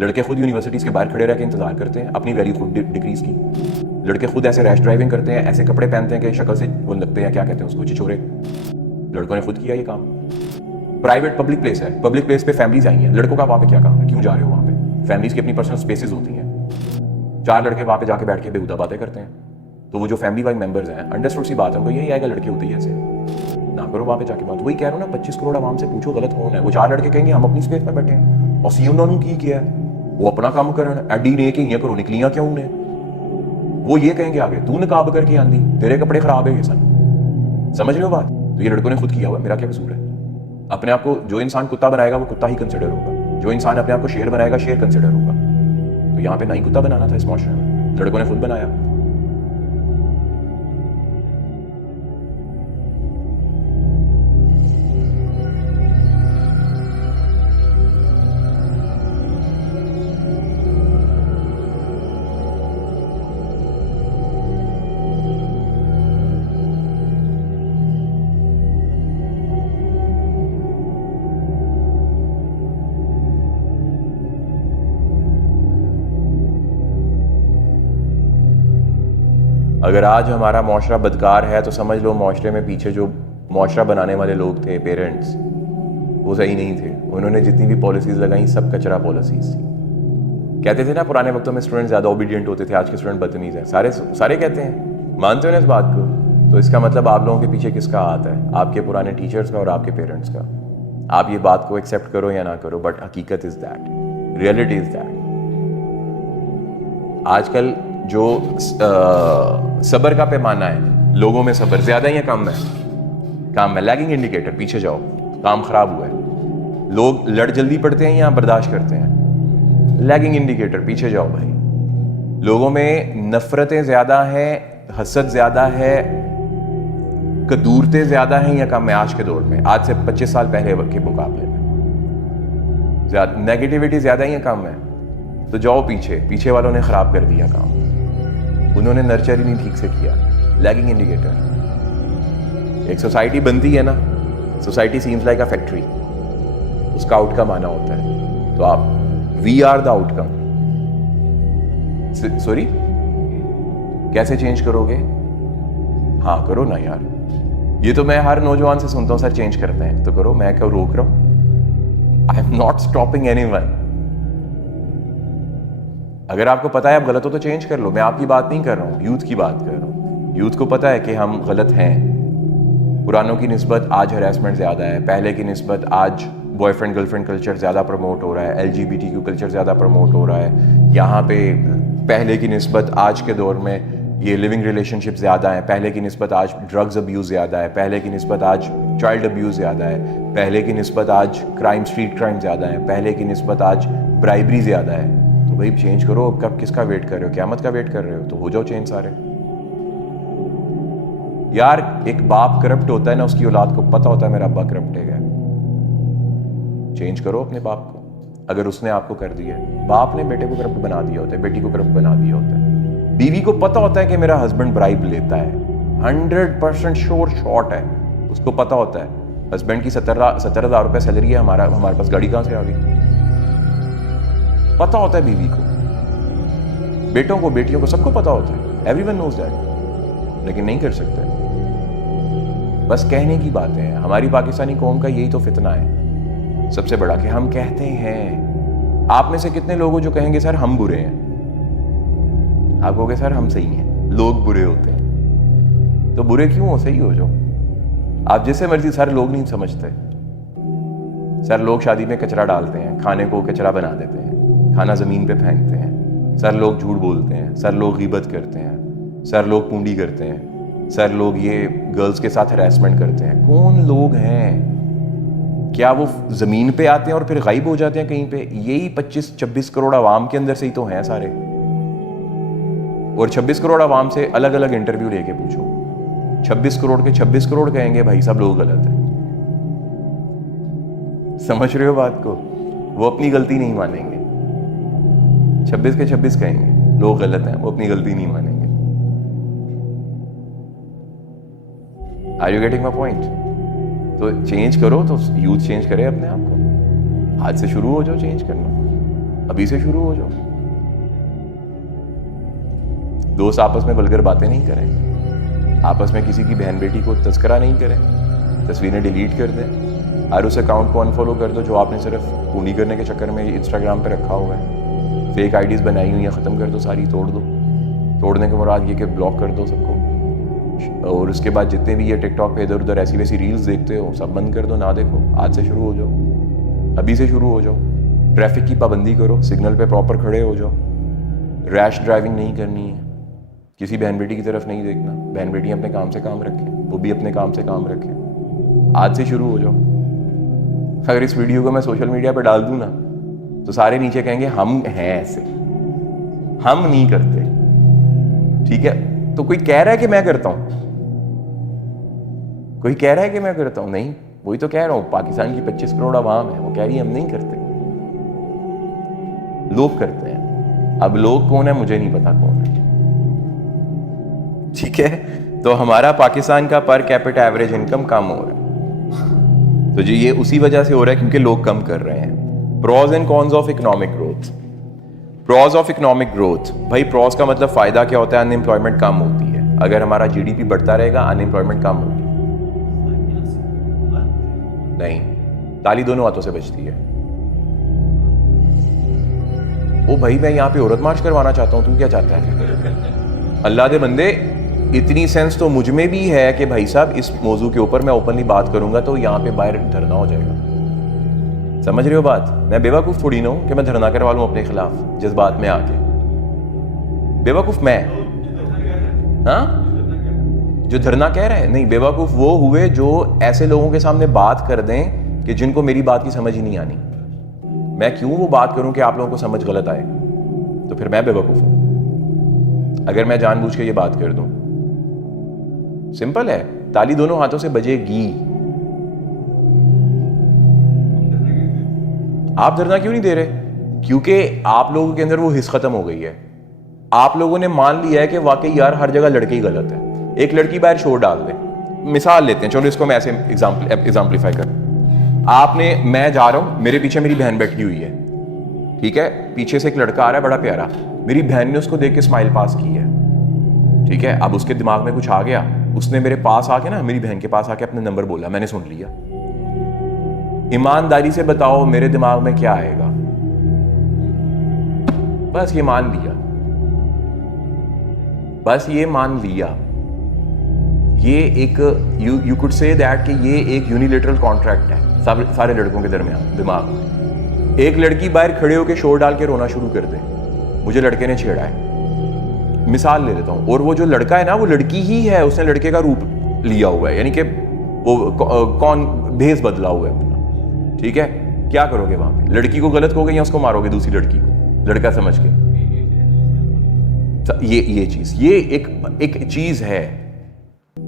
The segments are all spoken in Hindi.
लड़के खुद यूनिवर्सिटीज़ के बाहर खड़े रह के इंतजार करते हैं अपनी वैल्यू खुद डिक्रीज की। लड़के खुद ऐसे रैश ड्राइविंग करते हैं, ऐसे कपड़े पहनते हैं कि शक्ल से वो लगते हैं, क्या कहते हैं उसको, चिचोरे। लड़कों ने खुद किया ये काम। प्राइवेट पब्लिक प्लेस है, पब्लिक प्लेस पे फैमिलीज आई हैं, लड़कों का वहाँ पे क्या काम है, क्यों जा रहे हो वहाँ पे? फैमिलीज की अपनी पर्सनल स्पेसेस होती हैं, 4 लड़के वहाँ पे जाके बैठ के बेहुदा बातें करते हैं। तो वो जो फैमिली वाले मेंबर्स हैं, अंडरस्टूड सी बात है, उनको यही आएगा लड़के होते ही ऐसे, ना करो वहाँ पे जाके बात। वही कह रहा हूँ ना, 25 करोड़ आवाम से पूछो गलत कौन है। वो 4 लड़के कहेंगे हम अपनी स्पेस में बैठे हैं और सी उन्होंने की किया है, वो अपना काम करना एडी ने कि करो निकलियां क्यों ने। वो ये कहेंगे आगे तू नकाब करके आंदी, तेरे कपड़े खराब है ये सन। समझ रहे हो बात? तो ये लड़कों ने खुद किया हुआ, मेरा क्या कसूर है? अपने आप को जो इंसान कुत्ता बनाएगा वो कुत्ता ही कंसिडर होगा, जो इंसान अपने आप को शेर बनाएगा शेर कंसिडर होगा। तो यहाँ पे नहीं कुत्ता बनाना था इस माशरे में, लड़कों ने खुद बनाया। अगर आज हमारा मुआशरा बदकार है तो समझ लो मुआशरे में पीछे जो मुआशरा बनाने वाले लोग थे, पेरेंट्स, वो सही नहीं थे। उन्होंने जितनी भी पॉलिसीज़ लगाई सब कचरा पॉलिसीज़ थी। कहते थे ना पुराने वक्तों में स्टूडेंट ज़्यादा ओबीडियंट होते थे, आज के स्टूडेंट बदतमीज़ हैं। सारे कहते हैं, मानते हो ना इस बात को? तो इसका मतलब आप लोगों के पीछे किसका हाथ है? आपके पुराने टीचर्स का और आपके पेरेंट्स का। आप ये बात को एक्सेप्ट करो या ना करो, बट हकीकत is that, reality is that. आजकल जो सब्र का पैमाना है, लोगों में सब्र ज्यादा ही है काम है। लैगिंग इंडिकेटर, पीछे जाओ, काम खराब हुआ है। लोग लड़ जल्दी पड़ते हैं या बर्दाश्त करते हैं? लैगिंग इंडिकेटर, पीछे जाओ भाई। लोगों में नफरतें ज्यादा हैं, हसद ज्यादा है, कदूरतें ज्यादा हैं या कम है आज के दौर में? आज से 25 साल पहले के मुकाबले में ज्यादा नेगेटिविटी ज्यादा ही या कम है? तो जाओ पीछे वालों ने खराब कर दिया काम, उन्होंने नर्चर ही नहीं ठीक से किया। Lagging indicator. एक सोसाइटी बनती है ना, society seems like a factory, उसका आउटकम आना होता है। तो आप we are the outcome. Sorry, कैसे चेंज करोगे? हाँ करो ना यार, ये तो मैं हर नौजवान से सुनता हूँ, सर चेंज करते हैं तो करो, मैं क्यों रोक रहा हूं? I am not stopping anyone. अगर आपको पता है आप गलत हो तो चेंज कर लो। मैं आपकी बात नहीं कर रहा हूँ, यूथ की बात कर रहा हूँ। यूथ को पता है कि हम गलत हैं। पुरानों की निस्बत आज हरासमेंट ज़्यादा है, पहले की निस्बत आज बॉयफ्रेंड गर्लफ्रेंड कल्चर ज़्यादा प्रमोट हो रहा है, LGBTQ कल्चर ज़्यादा प्रमोट हो रहा है। यहाँ पे पहले की निस्बत आज के दौर में ये लिविंग रिलेशनशिप ज़्यादा है, पहले की निस्बत आज ड्रग्स अब्यूज़ ज़्यादा है, पहले की निस्बत आज चाइल्ड अब्यूज़ ज़्यादा है, पहले की निस्बत आज क्राइम, स्ट्रीट क्राइम ज़्यादा है, पहले की निस्बत आज ब्राइबरी ज़्यादा है। तो भाई चेंज करो। कब किसका वेट कर रहे हो? क़यामत का वेट कर रहे हो? तो हो जाओ चेंज सारे। यार एक बाप करप्ट होता है ना, उसकी औलाद को पता होता है मेरा अब्बा करप्ट है। चेंज करो अपने बाप को, अगर उसने आपको कर दिया है। बाप ने बेटे को करप्ट बना दिया होता है, बेटी को करप्ट बना दिया होता है। बीवी को पता होता है कि मेरा हस्बैंड ब्राइब लेता है, 100% श्योर शॉट है, उसको पता होता है हस्बैंड की 17,000 रुपये सैलरी है, हमारे पास गाड़ी कहाँ से आ गई? पता होता है बीवी को, बेटों को, बेटियों को, सबको पता होता है। एवरीवन नोज दैट, लेकिन नहीं कर सकते। बस कहने की बातें हैं। हमारी पाकिस्तानी कौम का यही तो फितना है सबसे बड़ा, कि हम कहते हैं। आप में से कितने लोग हो जो कहेंगे सर हम बुरे हैं? आप कहोगे सर हम सही हैं, लोग बुरे होते हैं। तो बुरे क्यों हो? सही हो जाओ आप जिससे मर्जी। सर लोग नहीं समझते, सर लोग शादी में कचरा डालते हैं, खाने को कचरा बना देते हैं, खाना ज़मीन पे फेंकते हैं। सर लोग झूठ बोलते हैं, सर लोग ग़ीबत करते हैं, सर लोग पूंडी करते हैं, सर लोग ये गर्ल्स के साथ हरासमेंट करते हैं। कौन लोग हैं? क्या वो ज़मीन पे आते हैं और फिर गायब हो जाते हैं कहीं पे? यही 25-26 करोड़ आवाम के अंदर से ही तो हैं सारे। और 26 करोड़ आवाम से अलग अलग इंटरव्यू लेके पूछो, 26 करोड़ के 26 करोड़ कहेंगे भाई सब लोग गलत हैं। समझ रहे हो बात को? वो अपनी गलती नहीं मानेंगे। 26 के 26 कहेंगे लोग गलत हैं, वो अपनी गलती नहीं मानेंगे। Are you getting my point? तो चेंज करो, तो यूथ चेंज करे अपने आप को। आज से शुरू हो जाओ चेंज करना। अभी से शुरू हो जाओ। दोस्त आपस में वल्गर बातें नहीं करें, आपस में किसी की बहन बेटी को तस्करा नहीं करें, तस्वीरें डिलीट कर दें, और उस अकाउंट को अनफॉलो कर दो जो आपने सिर्फ पूनी करने के चक्कर में इंस्टाग्राम पे रखा हुआ है। फेक आईडीज़ बनाई हुई हैं, ख़त्म कर दो सारी, तोड़ दो। तोड़ने के मुराद ये कि ब्लॉक कर दो सबको। और उसके बाद जितने भी ये टिकटॉक पे इधर उधर ऐसी वैसी रील्स देखते हो सब बंद कर दो, ना देखो। आज से शुरू हो जाओ, अभी से शुरू हो जाओ। ट्रैफिक की पाबंदी करो, सिग्नल पे प्रॉपर खड़े हो जाओ। रैश ड्राइविंग नहीं करनी है, किसी बहन बेटी की तरफ नहीं देखना। बहन बेटी अपने काम से काम रखें, वो भी अपने काम से काम रखें। आज से शुरू हो जाओ। अगर इस वीडियो को मैं सोशल मीडिया पर डाल दूं ना तो सारे नीचे कहेंगे हम हैं ऐसे, हम नहीं करते। ठीक है, तो कोई कह रहा है कि मैं करता हूं, कोई कह रहा है कि मैं करता हूं? नहीं, वही तो कह रहा हूं। पाकिस्तान की 25 करोड़ आवाम है, वो कह रही है हम नहीं करते, लोग करते हैं। अब लोग कौन है मुझे नहीं पता कौन है। ठीक है, तो हमारा पाकिस्तान का पर कैपिटा एवरेज इनकम कम हो रहा है, तो जी ये उसी वजह से हो रहा है क्योंकि लोग कम कर रहे हैं। Pros and cons of economic growth. Pros of economic growth, भाई प्रॉज का मतलब फायदा क्या होता है? अनएम्प्लॉयमेंट कम होती है। अगर हमारा जीडीपी बढ़ता रहेगा अनएम्प्लॉयमेंट कम होगी नहीं, ताली दोनों हाथों से बजती है। ओ भाई मैं यहाँ पे औरत मार्च करवाना चाहता हूँ, तू क्या चाहता है? अल्लाह दे बंदे, इतनी सेंस तो मुझ में भी है कि भाई साहब इस मौजू के ऊपर मैं ओपनली बात करूंगा तो यहाँ पे बाहर धरना हो जाएगा। समझ रहे हो बात? मैं बेवकूफ थोड़ी ना हूं कि मैं धरना करवा लूं अपने खिलाफ जज्बात में आके। बेवकूफ मैं? हाँ, जो धरना कह रहे हैं? नहीं, बेवकूफ वो हुए जो ऐसे लोगों के सामने बात कर दें कि जिनको मेरी बात की समझ ही नहीं आनी। मैं क्यों वो बात करूं कि आप लोगों को समझ गलत आए? तो फिर मैं बेवकूफ हूं अगर मैं जानबूझ के ये बात कर दूं। सिंपल है, ताली दोनों हाथों से बजेगी। आप धरना क्यों नहीं दे रहे? क्योंकि आप लोगों के अंदर वो हिस्स खत्म हो गई है। आप लोगों ने मान लिया है कि वाकई यार हर जगह लड़के ही गलत है। एक लड़की बाहर शोर डाल दे, मिसाल लेते हैं, चलो इसको मैं ऐसे एग्जाम्पलीफाई कर। आपने, मैं जा रहा हूं, मेरे पीछे मेरी बहन बैठी हुई है, ठीक है, पीछे से एक लड़का आ रहा है बड़ा प्यारा, मेरी बहन ने उसको देख के स्माइल पास की है, ठीक है। अब उसके दिमाग में कुछ आ गया, उसने मेरे पास आके ना, मेरी बहन के पास आके अपने नंबर बोला, मैंने सुन लिया। ईमानदारी से बताओ मेरे दिमाग में क्या आएगा? बस ये मान लिया, बस ये मान लिया। ये एक यू कुड से दैट कि ये एक यूनिलेटरल कॉन्ट्रैक्ट है सारे लड़कों के दरमियान दिमाग में। एक लड़की बाहर खड़े होकर शोर डाल के रोना शुरू कर दे, मुझे लड़के ने छेड़ा है, मिसाल ले लेता हूं, और वो जो लड़का है ना वो लड़की ही है, उसने लड़के का रूप लिया हुआ है, यानी कि वो कौन भेस बदला हुआ है अपना, ठीक है। क्या करोगे वहां पे? लड़की को गलत कहोगे या उसको मारोगे दूसरी लड़की को लड़का समझ के? ये चीज, ये एक चीज है,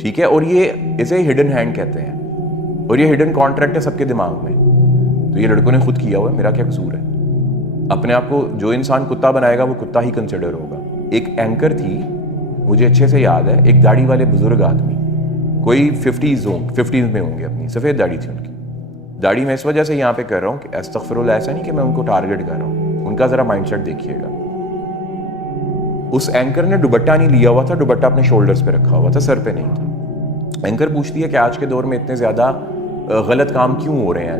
ठीक है। और ये इसे हिडन हैंड कहते हैं, और ये हिडन कॉन्ट्रैक्ट है सबके दिमाग में। तो ये लड़कों ने खुद किया हुआ है, मेरा क्या कसूर है? अपने आप को जो इंसान कुत्ता बनाएगा वो कुत्ता ही कंसिडर होगा। एक एंकर थी, मुझे अच्छे से याद है, एक दाढ़ी वाले बुजुर्ग आदमी, कोई 50s में होंगे, अपनी सफेद दाढ़ी थी उनकी। दाढ़ी मैं इस वजह से यहाँ पे कर रहा हूँ कि अस्तगफिरुल्लाह, ऐसा नहीं कि मैं उनको टारगेट कर रहा हूँ, उनका जरा माइंडसेट देखिएगा। उस एंकर ने दुपट्टा नहीं लिया हुआ था, दुपट्टा अपने शोल्डर्स पे रखा हुआ था, सर पे नहीं था। एंकर पूछती है कि आज के दौर में इतने ज्यादा गलत काम क्यों हो रहे हैं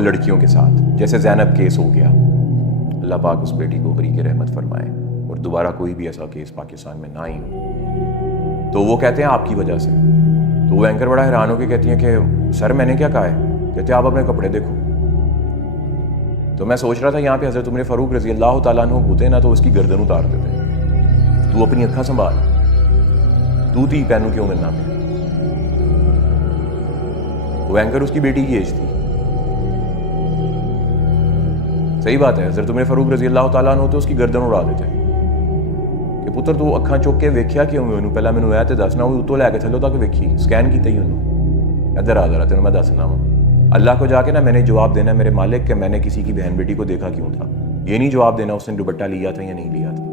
लड़कियों के साथ, जैसे ज़ैनब केस हो गया, अल्लाह पाक उस बेटी को बरी की रहमत फरमाए और दोबारा कोई भी ऐसा केस पाकिस्तान में ना ही हो। तो वो कहते हैं आपकी वजह से। तो वो एंकर बड़ा हैरान होकर कहती है कि सर मैंने क्या कहा है? कहते आप अपने कपड़े देखो। तो मैं सोच रहा था यहाँ पे हजरत उमर फारूक रजी अल्लाह तआला अन्हु होते ना तो उसकी गर्दन उतार देते। तू अपनी अक्खा संभाल, तू थी पहनू क्यों मिलना पे? वो एंकर उसकी बेटी की एज थी, सही बात है। हजरत उमर फारूक रजी अल्लाह तआला अन्हु तो उसकी गर्दन उड़ा देते कि पुत्र तू अक्खा चुक के वेख्या क्यों मैनू? पहला मैनू ऐ ते दसना, उतो लैके थल्लों तक वेखी, स्कैन कीता ही उन्होंने, इधर आ जरा तेन मैं दसना वा। अल्लाह को जाके ना मैंने जवाब देना मेरे मालिक कि मैंने किसी की बहन बेटी को देखा क्यों था। ये नहीं जवाब देना उसने दुपट्टा लिया था या नहीं लिया था,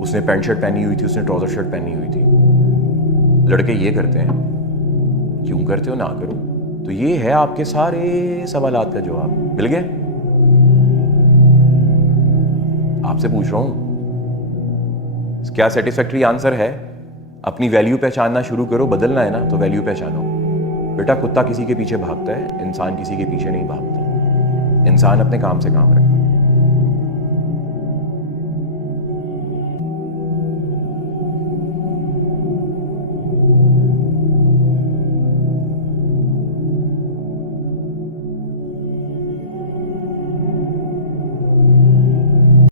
उसने पैंट शर्ट पहनी हुई थी, उसने ट्राउजर शर्ट पहनी हुई थी। लड़के ये करते हैं, क्यों करते हो? ना करो। तो ये है आपके सारे सवालात का जवाब, मिल गए? आपसे पूछ रहा हूं, क्या सेटिस्फैक्टरी आंसर है? अपनी वैल्यू पहचानना शुरू करो, बदलना है ना तो वैल्यू पहचानो। बेटा कुत्ता किसी के पीछे भागता है, इंसान किसी के पीछे नहीं भागता। इंसान अपने काम से काम रखे।